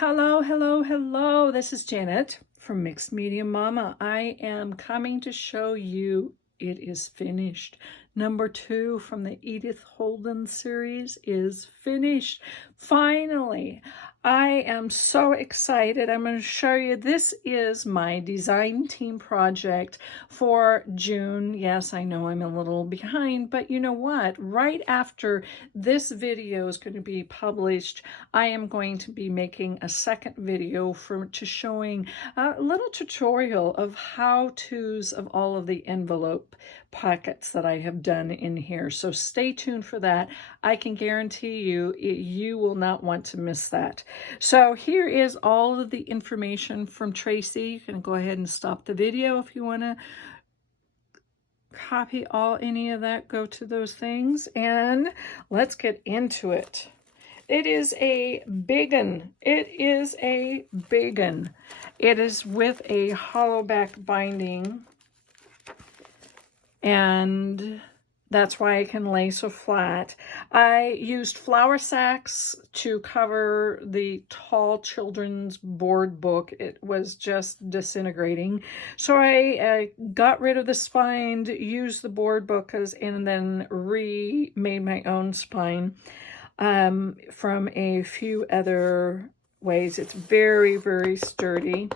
Hello, hello, hello. This is Janet from Mixed Media Mama. I am coming to show you it is finished. Number 2 from the Edith Holden series is finished. Finally, I am so excited. I'm going to show you. This is my design team project for June. Yes, I know I'm a little behind, but you know what? Right after this video is going to be published, I am going to be making a second video to showing a little tutorial of how-tos of all of the envelope pockets that I have done in here. So stay tuned for that. I can guarantee you, you will not want to miss that. So here is all of the information from Tracie. You can go ahead and stop the video if you want to copy any of that, go to those things, and let's get into it. It is a big one. It is a big one. It is with a hollow back binding, and that's why I can lay so flat. I used flour sacks to cover the tall children's board book. It was just disintegrating. So I got rid of the spine, used the board book, and then remade my own spine from a few other ways. It's very, very sturdy,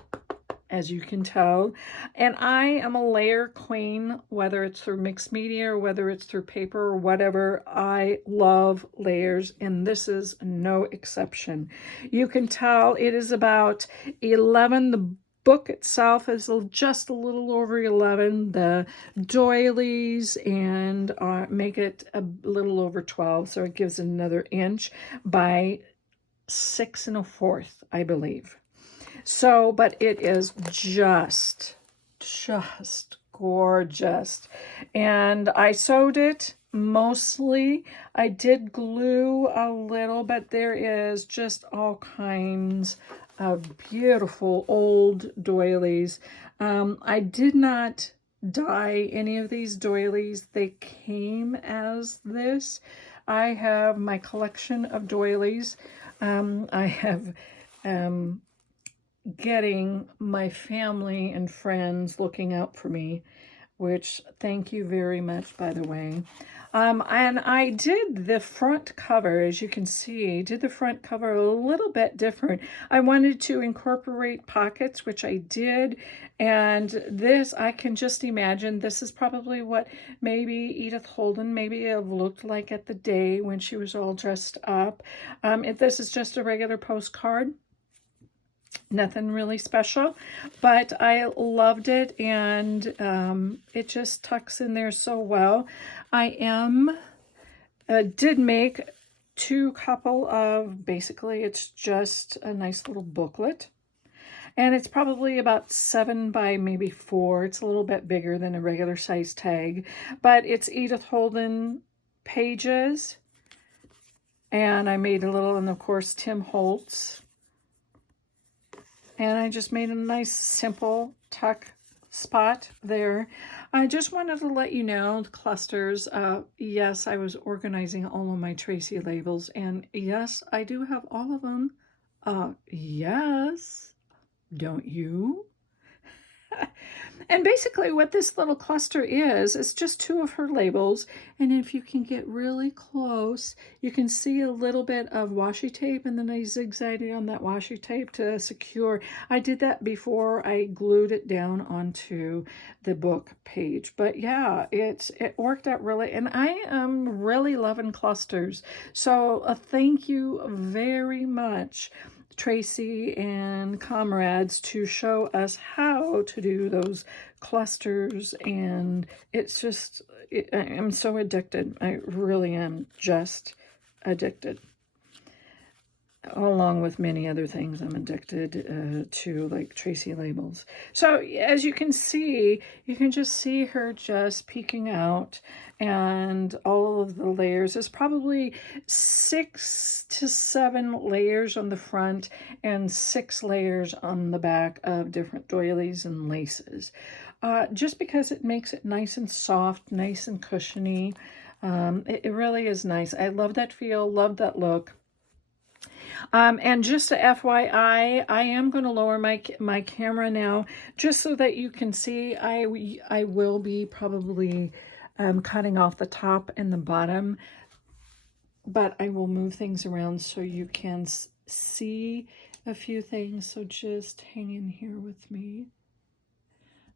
as you can tell. And I am a layer queen, whether it's through mixed media or whether it's through paper or whatever. I love layers, and this is no exception. You can tell it is about 11. The book itself is just a little over 11. The doilies and make it a little over 12, so it gives another inch by 6 1/4, I believe. So, but it is just gorgeous. And I sewed it mostly. I did glue a little, but there is just all kinds of beautiful old doilies. I did not dye any of these doilies. They came as this. I have my collection of doilies. I have getting my family and friends looking out for me, which thank you very much, by the way. And I did the front cover, as you can see, did the front cover a little bit different. I wanted to incorporate pockets, which I did, and this, I can just imagine, this is probably what maybe Edith Holden maybe have looked like at the day when she was all dressed up. If this is just a regular postcard, nothing really special, but I loved it, and it just tucks in there so well. I did make two couple of, basically it's just a nice little booklet, and it's probably about 7 by maybe 4. It's a little bit bigger than a regular size tag, but it's Edith Holden pages, and I made a little, and of course Tim Holtz. And I just made a nice simple tuck spot there. I just wanted to let you know the clusters. Yes, I was organizing all of my Tracie labels, and yes, I do have all of them. Yes, don't you? And basically what this little cluster is just 2 of her labels, and if you can get really close, you can see a little bit of washi tape, and then I zigzagged on that washi tape to secure. I did that before I glued it down onto the book page, but yeah, it worked out really, and I am really loving clusters. So thank you very much, Tracie and comrades, to show us how to do those clusters, and it's just, I'm so addicted. I really am just addicted. Along with many other things, I'm addicted to, like Tracie labels. So as you can see, you can just see her just peeking out, and all of the layers. There's probably 6 to 7 layers on the front and 6 layers on the back of different doilies and laces. Just because it makes it nice and soft, nice and cushiony. It really is nice. I love that feel, love that look. And just a FYI, I am going to lower my camera now just so that you can see. I will be probably cutting off the top and the bottom, but I will move things around so you can see a few things. So just hang in here with me.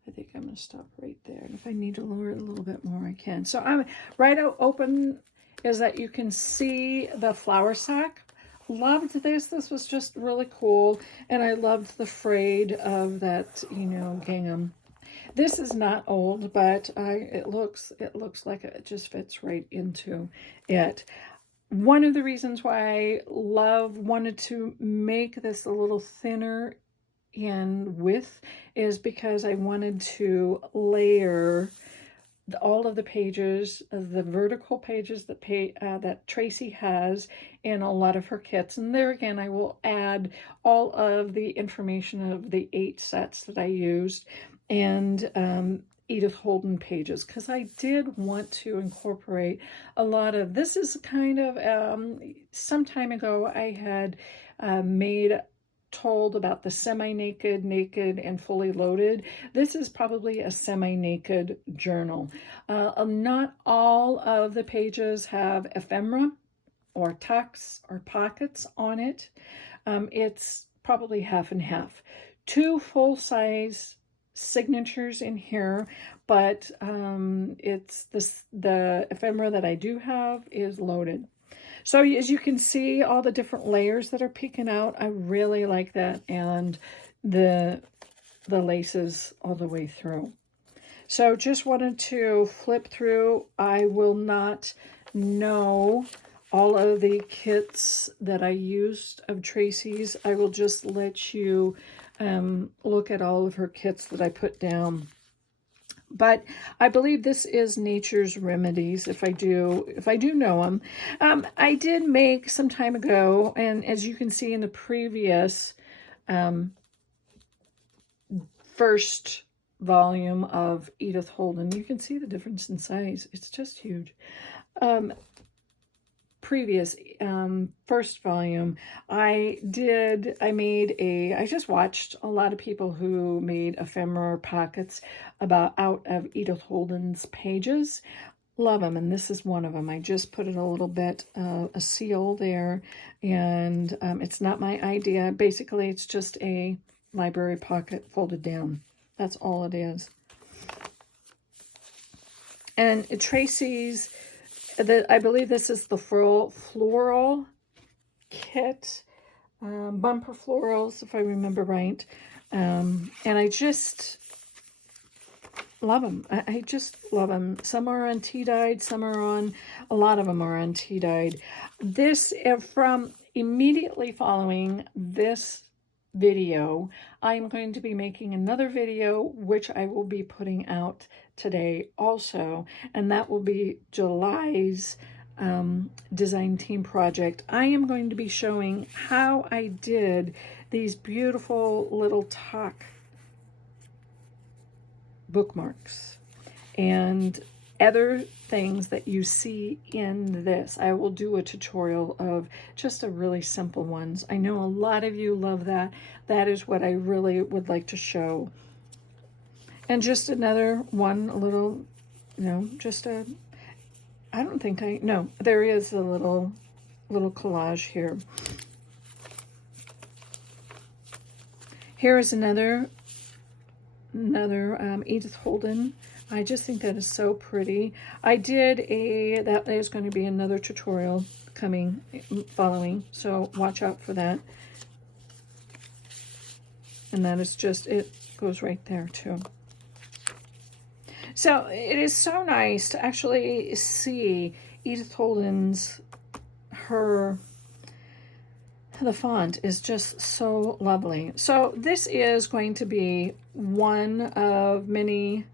I think I'm going to stop right there. And if I need to lower it a little bit more, I can. So I'm right out open is that you can see the flower sack. Loved this. This was just really cool. And I loved the frayed of that, you know, gingham. This is not old, but it looks like it just fits right into it. One of the reasons why I wanted to make this a little thinner in width is because I wanted to layer all of the pages, the vertical pages that Tracie has in a lot of her kits. And there again, I will add all of the information of the 8 sets that I used and Edith Holden pages, because I did want to incorporate a lot of, this is kind of, some time ago I had told about the semi-naked, naked, and fully loaded. This is probably a semi-naked journal. Not all of the pages have ephemera or tucks or pockets on it. It's probably half and half. 2 full-size signatures in here, but it's the ephemera that I do have is loaded. So as you can see, all the different layers that are peeking out, I really like that, and the laces all the way through. So just wanted to flip through. I will not know all of the kits that I used of Tracie's. I will just let you look at all of her kits that I put down. But I believe this is Nature's Remedies, if I do know them. I did make some time ago, and as you can see in the previous first volume of Edith Holden, you can see the difference in size. It's just huge. Previous first volume, I just watched a lot of people who made ephemera pockets out of Edith Holden's pages. Love them, and this is one of them. I just put in a little bit a seal there, and it's not my idea. Basically, it's just a library pocket folded down. That's all it is. And Tracie's, I believe this is the floral kit, bumper florals, if I remember right. And I just love them. I just love them. Some are on tea-dyed, a lot of them are on tea-dyed. This, from immediately following this video, I'm going to be making another video, which I will be putting out today also, and that will be July's design team project. I am going to be showing how I did these beautiful little talk bookmarks and other things that you see in this. I will do a tutorial of just a really simple ones. I know a lot of you love that. That is what I really would like to show. And just another one, a little, just a, I don't think no, there is a little collage here. Here is another Edith Holden. I just think that is so pretty. I did that is going to be another tutorial following, so watch out for that. And that is just, it goes right there too. So it is so nice to actually see Edith Holden's, the font is just so lovely. So this is going to be one of many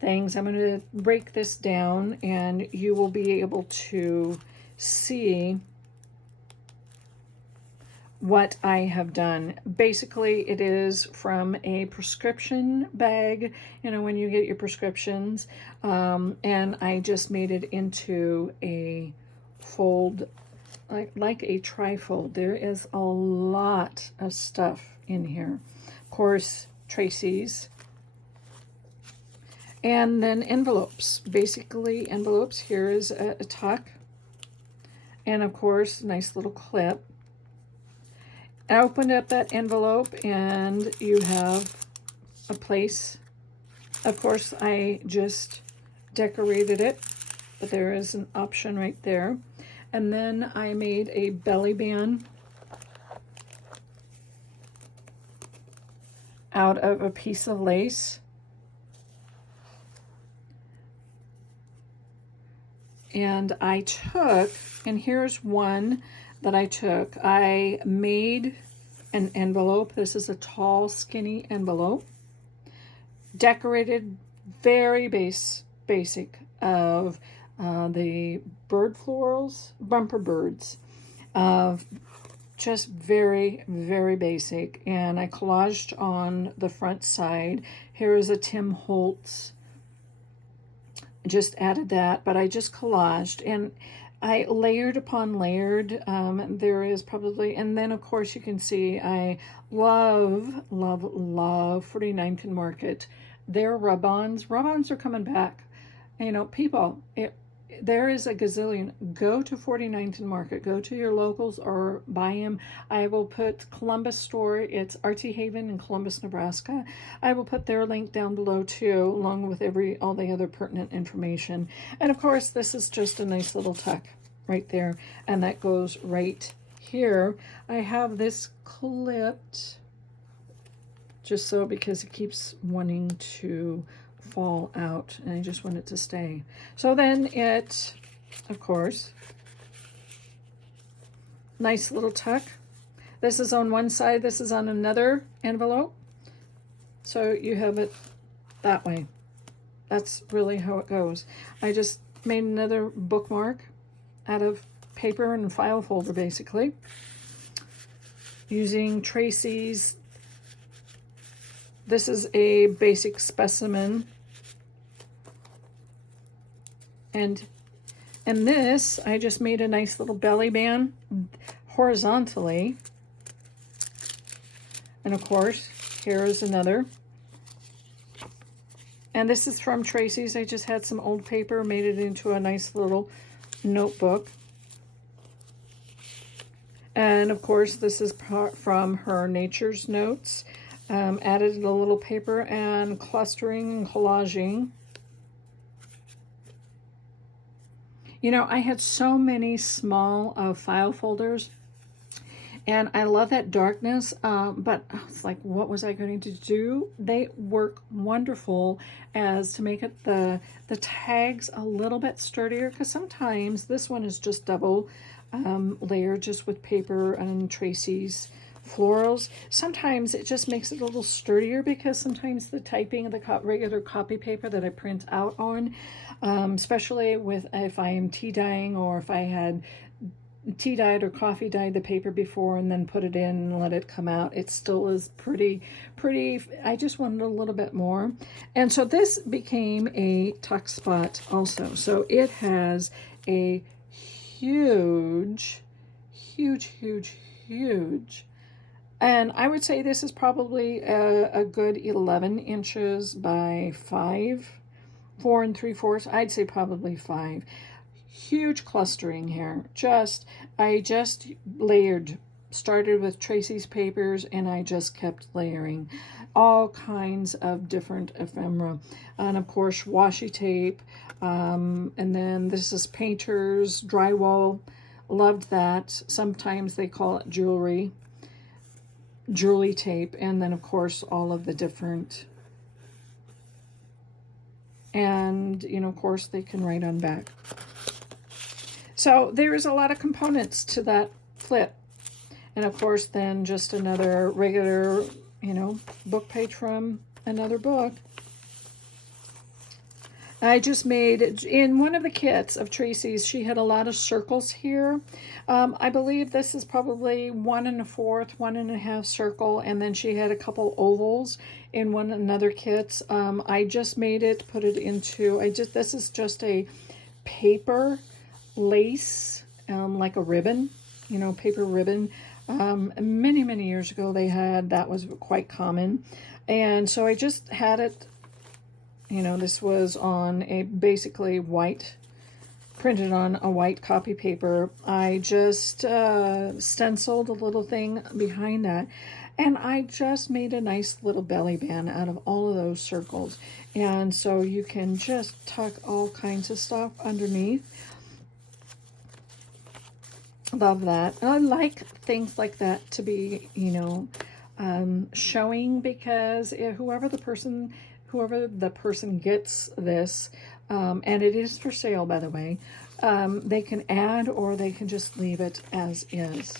things. I'm going to break this down and you will be able to see what I have done. Basically, it is from a prescription bag, when you get your prescriptions, and I just made it into a fold like a trifold. There is a lot of stuff in here. Of course, Tracie's. And then envelopes. Basically, envelopes. Here is a tuck. And of course, nice little clip. I opened up that envelope and you have a place. Of course, I just decorated it, but there is an option right there. And then I made a belly band out of a piece of lace. And I took, and here's one that I took. I made an envelope. This is a tall, skinny envelope. Decorated very basic of the bird florals, bumper birds. Just very basic. And I collaged on the front side. Here is a Tim Holtz. Just added that, but I just collaged and I layered upon layered. There is probably, and then of course you can see I love 49th and Market. Their rub-ons are coming back. You know, people, there is a gazillion. Go to 49th and Market. Go to your locals or buy them. I will put Columbus store. It's Artie Haven in Columbus, Nebraska. I will put their link down below too, along with all the other pertinent information. And of course, this is just a nice little tuck right there. And that goes right here. I have this clipped just so because it keeps wanting to fall out and I just want it to stay. So then it, of course, nice little tuck. This is on one side, this is on another envelope. So you have it that way. That's really how it goes. I just made another bookmark out of paper and file folder basically. Using Tracie's, this is a basic specimen. And this, I just made a nice little belly band horizontally. And of course, here is another. And this is from Tracie's. I just had some old paper, made it into a nice little notebook. And of course, this is from her Nature's Notes. Added a little paper and clustering and collaging. You know, I had so many small file folders, and I love that darkness, but it's like, what was I going to do? They work wonderful as to make it the tags a little bit sturdier, because sometimes this one is just double layered just with paper and Tracie's Florals. Sometimes it just makes it a little sturdier because sometimes the typing of the regular copy paper that I print out on, especially with if I am tea dyeing or if I had tea dyed or coffee dyed the paper before and then put it in and let it come out, it still is pretty. I just wanted a little bit more. And so this became a tuck spot also. So it has a huge, and I would say this is probably a good 11 inches by 4 3/4. I'd say probably 5. Huge clustering here. I just layered. Started with Tracie's papers and I just kept layering all kinds of different ephemera. And of course, washi tape. And then this is painter's drywall. Loved that. Sometimes they call it jewelry tape, and then of course all of the different, and you know, of course they can write on back. So there is a lot of components to that flip, and of course then just another regular, you know, book page from another book. I just made, in one of the kits of Tracie's, she had a lot of circles here. I believe this is probably 1 1/4, 1 1/2 circle, and then she had a couple ovals in another kit. I just made it, put it into, this is just a paper lace, like a ribbon. you know, paper ribbon. Many, many years ago they had, that was quite common. And so I just had it, you know, this was on a basically white, printed on a white copy paper. I just stenciled a little thing behind that. And I just made a nice little belly band out of all of those circles. And so you can just tuck all kinds of stuff underneath. Love that. I like things like that to be, you know, showing, because whoever the person gets this, and it is for sale, by the way, they can add or they can just leave it as is.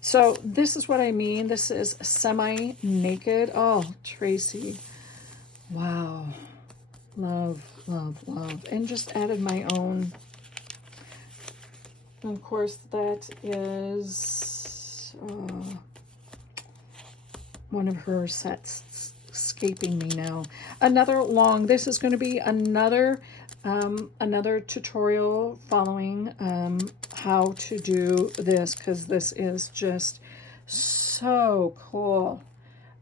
So this is what I mean. This is semi-naked. Oh, Tracie. Wow. Love, love, love. And just added my own. And of course, that is one of her sets escaping me now. Another long, this is going to be another tutorial following how to do this, because this is just so cool.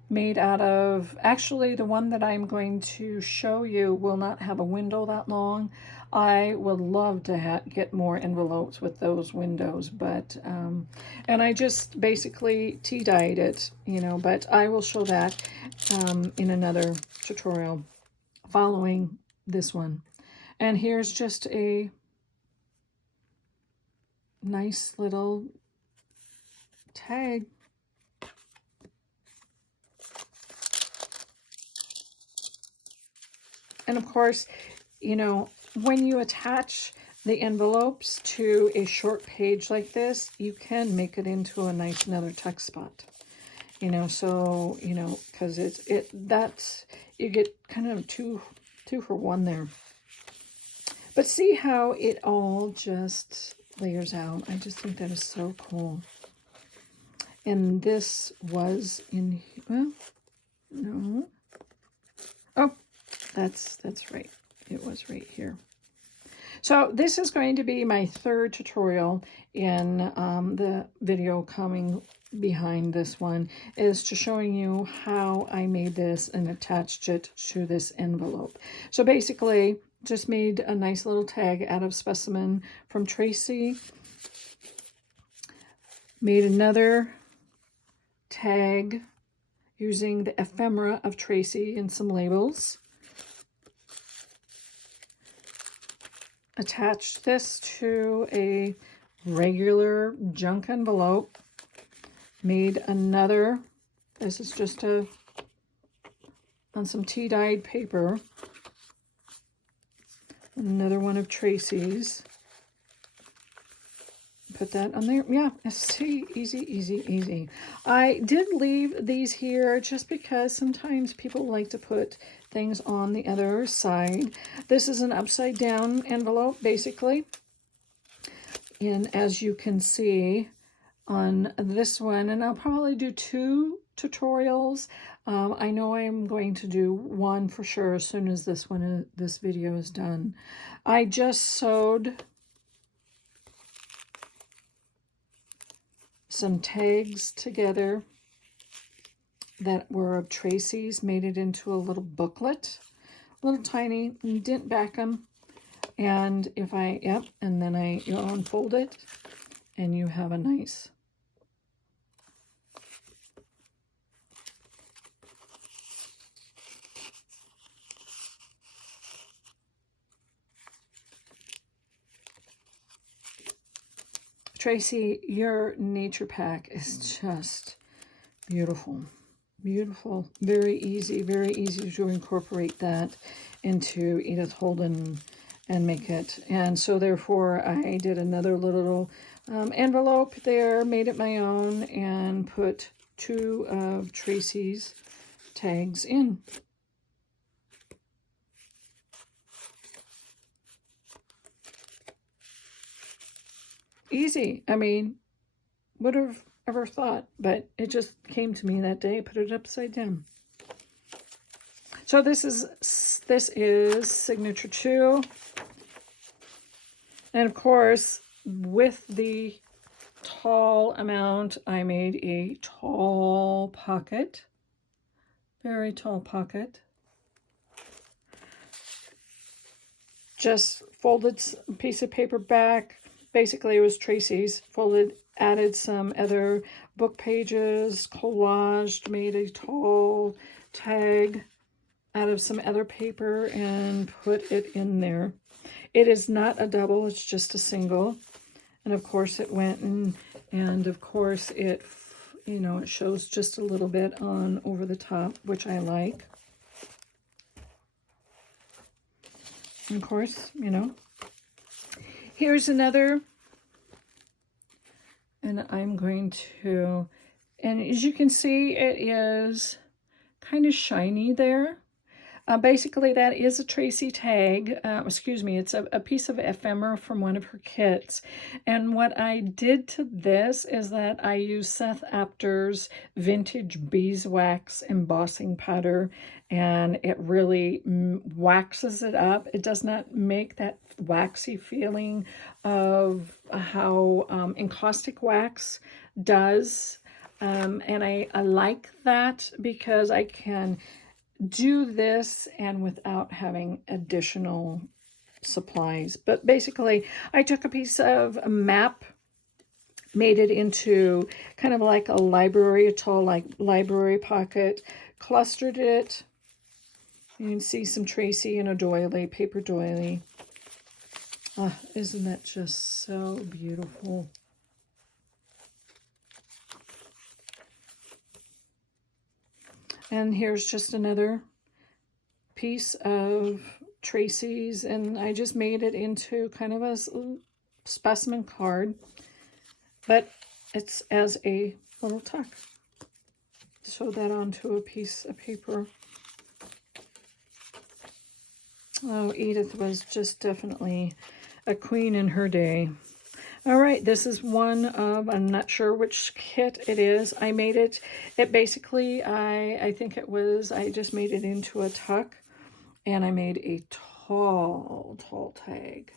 Made out of, actually the one that I'm going to show you will not have a window that long. I would love to get more envelopes with those windows, but and I just basically tea-dyed it, you know, but I will show that in another tutorial following this one. And here's just a nice little tag. And of course, you know, when you attach the envelopes to a short page like this, you can make it into a nice another text spot. You know, so, you know, because that's, you get kind of two for one there. But see how it all just layers out. I just think that is so cool. And this was in, well, no. Oh, that's right. It was right here. So this is going to be my third tutorial in the video coming behind this one, is to showing you how I made this and attached it to this envelope. So basically, just made a nice little tag out of Specimen from Tracie. Made another tag using the Ephemera of Tracie and some labels. Attached this to a regular junk envelope. Made another, this is just on some tea-dyed paper. Another one of Tracie's. Put that on there. Yeah, see, easy, easy, easy. I did leave these here just because sometimes people like to put things on the other side. This is an upside down envelope, basically. And as you can see on this one, and I'll probably do 2 tutorials. I know I'm going to do one for sure as soon as this video is done. I just sewed some tags together that were of Tracie's, made it into a little booklet, little tiny, didn't back them. And if I, yep, and then you unfold it and you have a nice Tracie, your nature pack is just beautiful. Beautiful. Very easy to incorporate that into Edith Holden and make it. And so therefore I did another little envelope there, made it my own, and put 2 of Tracie's tags in. Easy. I mean, would have ever thought, but it just came to me that day. Put it upside down. So this is signature 2, and of course with the tall amount, I made a tall pocket, very tall pocket. Just folded a piece of paper back. Basically, it was Tracie's. Folded, added some other book pages, collaged, made a tall tag out of some other paper and put it in there. It is not a double, it's just a single. And of course it went and of course it, you know, it shows just a little bit on over the top, which I like. And of course, you know, here's another, and I'm going to, and as you can see, it is kind of shiny there. Basically, that is a Tracie tag. Excuse me, it's a piece of ephemera from one of her kits. And what I did to this is that I used Seth Apter's vintage beeswax embossing powder, and it really waxes it up. It does not make that waxy feeling of how encaustic wax does. And I like that because I can do this and without having additional supplies. But basically, I took a piece of a map, made it into kind of like a library, a tall like library pocket, clustered it. You can see some Tracie and a doily, paper doily. Isn't that just so beautiful? And here's just another piece of Tracie's, and I just made it into kind of a specimen card, but it's as a little tuck. Sew that onto a piece of paper. Oh, Edith was just definitely a queen in her day. All right, this is one of, I'm not sure which kit it is. I made it, basically, I think it was, I just made it into a tuck, and I made a tall tag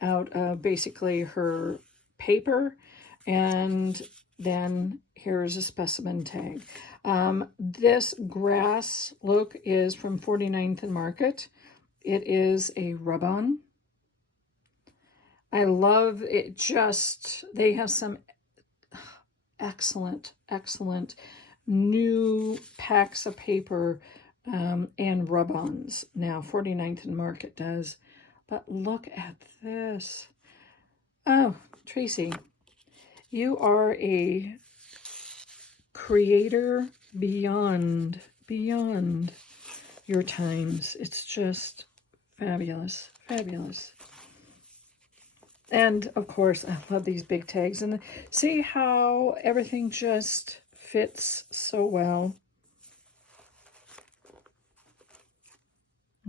out of basically her paper, and then here's a specimen tag. This grass look is from 49th and Market. It is a rub-on. I love it. Just, they have some excellent new packs of paper and rub-ons now. 49th and Market does. But look at this. Oh, Tracie, you are a creator beyond your times. It's just fabulous. And of course, I love these big tags. And see how everything just fits so well.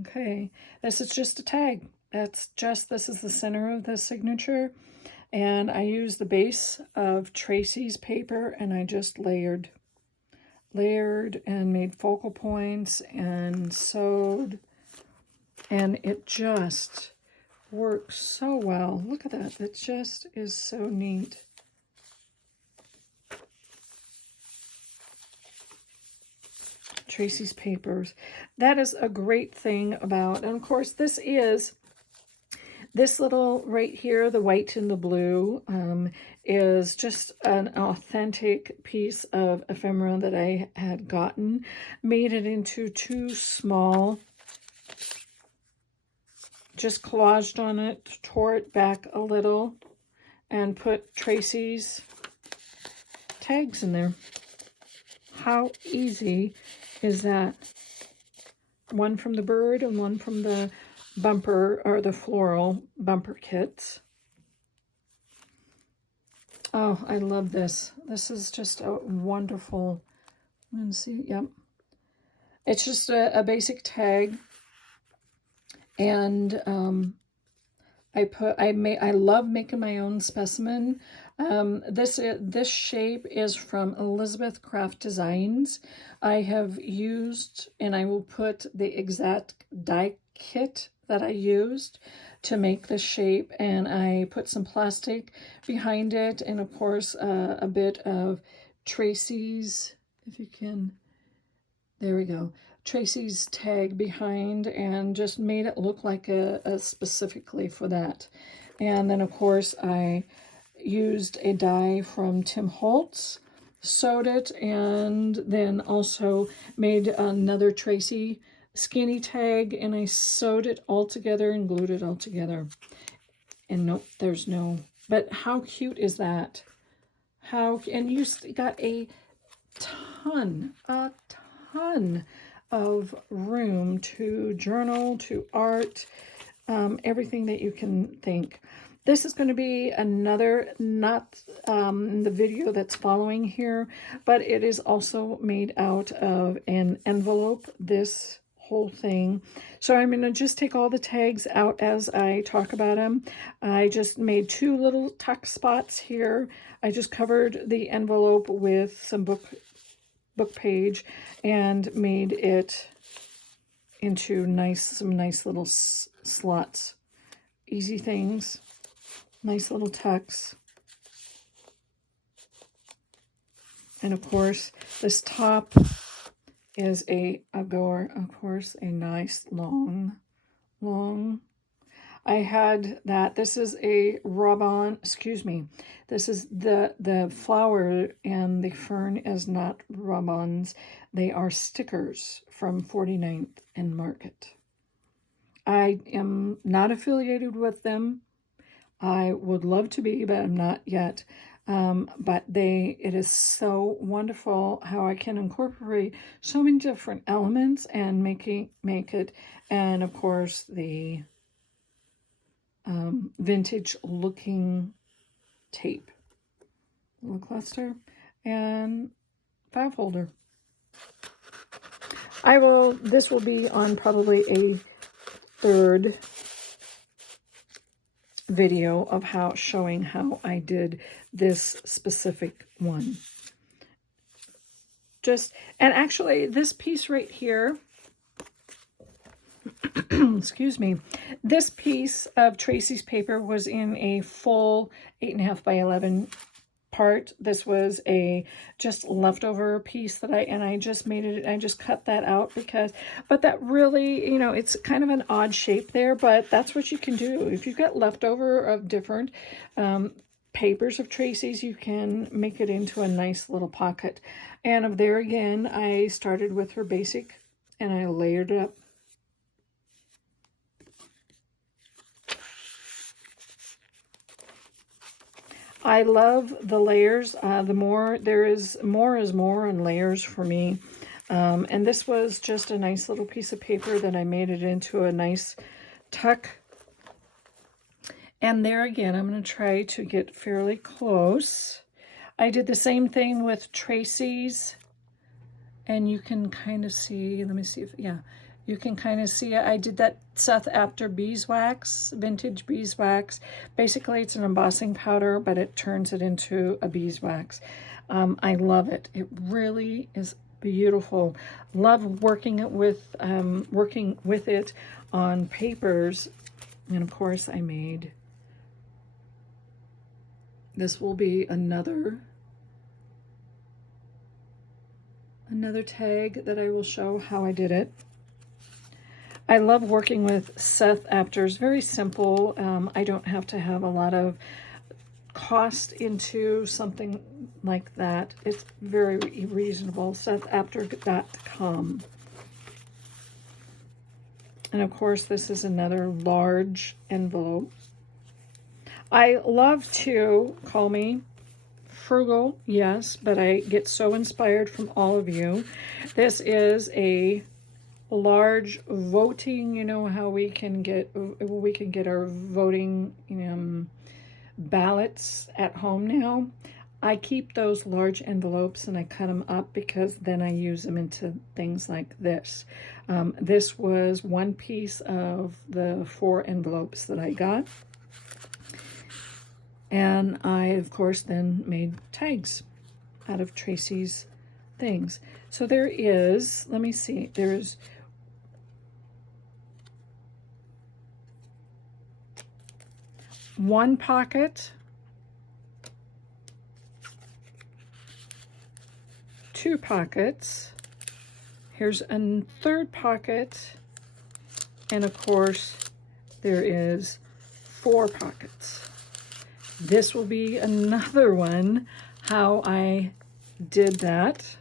Okay, this is just a tag. This is the center of the signature. And I used the base of Tracie's paper, and I just layered and made focal points and sewed. And it just works so well. Look at that. It just is so neat. Tracie's papers. That is a great thing about, and of course this little right here, the white and the blue, is just an authentic piece of ephemera that I had gotten. Made it into two small, just collaged on it, tore it back a little, and put Tracie's tags in there. How easy is that? One from the bird and one from the bumper, or the floral bumper kits. Oh, I love this. This is just a wonderful, let's see, yep. It's just a basic tag. And I love making my own specimen. This shape is from Elizabeth Craft Designs. I have used, and I will put the exact die kit that I used to make this shape, and I put some plastic behind it, and of course a bit of Tracie's, if you can, there we go, Tracie's tag behind, and just made it look like a specifically for that. And then of course I used a die from Tim Holtz, sewed it, and then also made another Tracie skinny tag, and I sewed it all together and glued it all together. And nope, there's no, but how cute is that? How, and you got a ton of room to journal, to art, everything that you can think. This is going to be another, not the video that's following here, but it is also made out of an envelope, this whole thing. So I'm going to just take all the tags out as I talk about them. I just made 2 little tuck spots here. I just covered the envelope with some book page and made it into some nice little slots. Easy things. Nice little tucks. And of course, this top is a goer, of course, a nice long. I had that. This is a rub-on, excuse me. This is the flower, and the fern is not rub-ons. They are stickers from 49th and Market. I am not affiliated with them. I would love to be, but I'm not yet. But it is so wonderful how I can incorporate so many different elements and make it, and of course the vintage looking tape, little cluster, and file folder. This will be on probably a 3rd video of showing how I did this specific one. And actually this piece right here, excuse me, this piece of Tracie's paper was in a full 8.5 by 11 part. This was a just leftover piece that I just made it, I just cut that out but that really, you know, it's kind of an odd shape there, but that's what you can do. If you've got leftover of different papers of Tracie's, you can make it into a nice little pocket. And there again, I started with her basic and I layered it up. I love the layers. The more there is, more is more in layers for me. And this was just a nice little piece of paper that I made it into a nice tuck. And there again, I'm going to try to get fairly close. I did the same thing with Tracie's, and you can kind of see, let me see if, yeah, you can kind of see it. I did that Seth After beeswax, vintage beeswax. Basically, it's an embossing powder, but it turns it into a beeswax. I love it. It really is beautiful. Love working with it on papers. And of course, I made, this will be another tag that I will show how I did it. I love working with Seth After's. Very simple. I don't have to have a lot of cost into something like that. It's very reasonable. SethAfter.com. And of course, this is another large envelope. I love to call me frugal, yes, but I get so inspired from all of you. This is a large voting, you know how we can get our voting ballots at home now. I keep those large envelopes and I cut them up because then I use them into things like this. This was one piece of the 4 envelopes that I got. And I, of course, then made tags out of Tracie's things. So there is, let me see, there's one pocket, two pockets, here's a third pocket, and of course there is 4 pockets. This will be another one how I did that.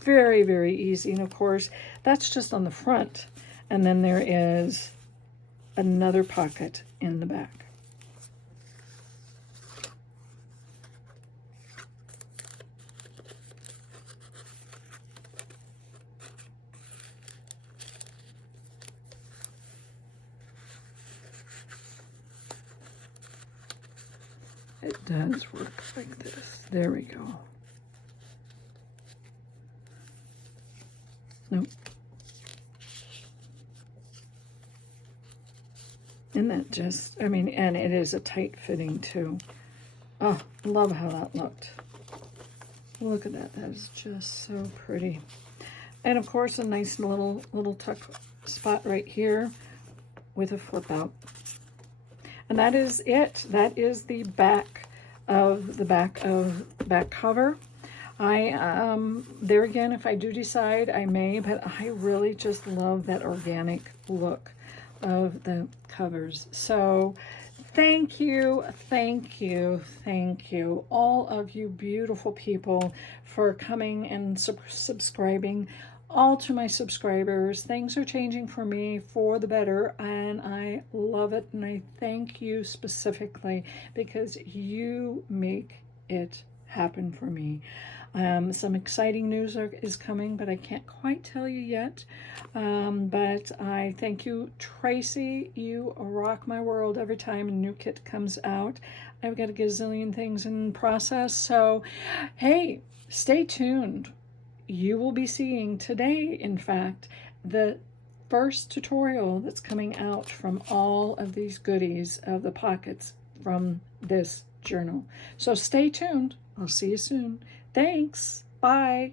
Very, very easy. And of course, that's just on the front. And then there is another pocket in the back. It does work like this. There we go. Nope. Isn't that just, I mean, and it is a tight fitting too. Oh, love how that looked. Look at that. That is just so pretty. And of course, a nice little tuck spot right here with a flip out. And that is it. That is the back cover. There again, if I do decide, I may, but I really just love that organic look of the covers. So thank you, all of you beautiful people for coming and subscribing. All to my subscribers, things are changing for me for the better, and I love it, and I thank you specifically because you make it happen for me. Some exciting news is coming, but I can't quite tell you yet. But I thank you, Tracie. You rock my world every time a new kit comes out. I've got a gazillion things in process, so hey, stay tuned. You will be seeing today, in fact, the first tutorial that's coming out from all of these goodies of the pockets from this journal. So stay tuned. I'll see you soon. Thanks. Bye.